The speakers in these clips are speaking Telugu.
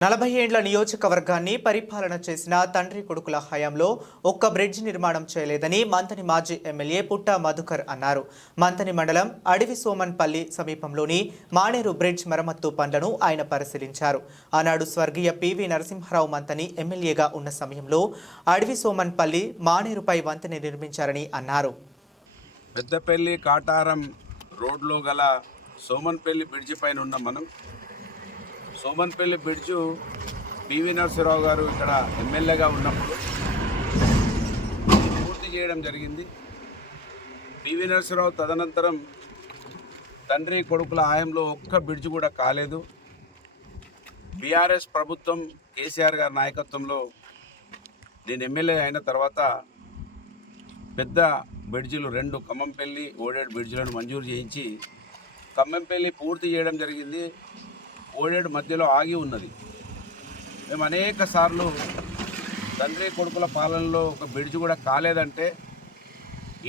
నలభై ఏండ్ల నియోజకవర్గాన్ని పరిపాలన చేసిన తండ్రి కొడుకుల హయాంలో ఒక్క బ్రిడ్జ్ నిర్మాణం చేయలేదని మంతని మాజీ ఎమ్మెల్యే పుట్ట మధుకర్ అన్నారు. మంతని మండలం అడవి సోమన్పల్లి సమీపంలోని మానేరు బ్రిడ్జ్ మరమ్మత్తు పనులను ఆయన పరిశీలించారు. ఆనాడు స్వర్గీయ పివి నరసింహారావు మంతని ఎమ్మెల్యేగా ఉన్న సమయంలో అడవి సోమన్పల్లి మానేరుపై వంతెన నిర్మించారని అన్నారు. పెద్దపల్లి కాటారం రోడ్లో గల సోమన్పల్లి బ్రిడ్జి పైన ఉన్న మనం సోమన్పల్లి బ్రిడ్జు పివి నరసింహరావు గారు ఇక్కడ ఎమ్మెల్యేగా ఉన్నప్పుడు పూర్తి చేయడం జరిగింది. పివి నరసింహరావు తదనంతరం తండ్రి కొడుకుల ఆయంలో ఒక్క బ్రిడ్జ్ కూడా కాలేదు. బీఆర్ఎస్ ప్రభుత్వం కేసీఆర్ గారి నాయకత్వంలో నేను ఎమ్మెల్యే అయిన తర్వాత పెద్ద బ్రిడ్జిలు రెండు ఖమ్మంపల్లి ఓడేడు బ్రిడ్జిలను మంజూరు చేయించి ఖమ్మంపల్లి పూర్తి చేయడం జరిగింది. ఓడేడు మధ్యలో ఆగి ఉన్నది. మేము అనేక సార్లు తండ్రి కొడుకుల పాలనలో ఒక బ్రిడ్జ్ కూడా కాలేదంటే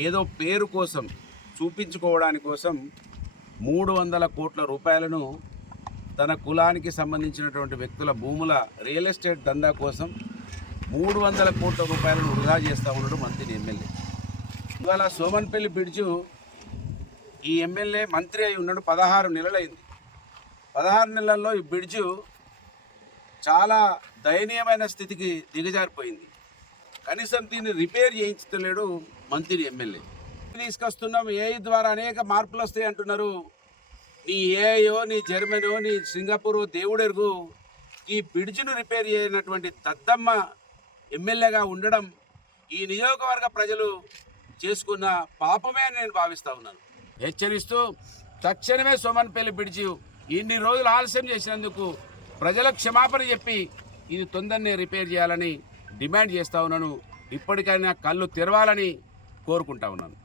ఏదో పేరు కోసం చూపించుకోవడాని కోసం మూడు వందల కోట్ల రూపాయలను తన కులానికి సంబంధించినటువంటి వ్యక్తుల భూముల రియల్ ఎస్టేట్ దందా కోసం మూడు వందల కోట్ల రూపాయలను వృధా చేస్తూ ఉన్నాడు మంత్రి ఎమ్మెల్యే. ఇవాళ సోమన్పల్లి బ్రిడ్జు ఈ ఎమ్మెల్యే మంత్రి అయి ఉన్నాడు పదహారు నెలలైంది. పదహారు నెలల్లో ఈ బ్రిడ్జు చాలా దయనీయమైన స్థితికి దిగజారిపోయింది. కనీసం దీన్ని రిపేర్ చేయించలేడు మంత్రి ఎమ్మెల్యే. తీసుకొస్తున్నాం ఏఐ ద్వారా అనేక మార్పులు వస్తాయి అంటున్నారు. నీ ఏఐయో నీ జర్మనో నీ సింగపూర్ దేవుడెరుగు ఈ బ్రిడ్జ్ను రిపేర్ చేయనటువంటి దద్దమ్మ ఎమ్మెల్యేగా ఉండడం ఈ నియోజకవర్గ ప్రజలు చేసుకున్న పాపమే అని నేను భావిస్తా ఉన్నాను. హెచ్చరిస్తూ తక్షణమే సోమన్పల్లి బ్రిడ్జి ఇన్ని రోజులు ఆలస్యం చేసినందుకు ప్రజలకు క్షమాపణ చెప్పి ఇది తొందరనే రిపేర్ చేయాలని డిమాండ్ చేస్తా ఉన్నాను. ఇప్పటికైనా కళ్ళు తెరవాలని కోరుకుంటా ఉన్నాను.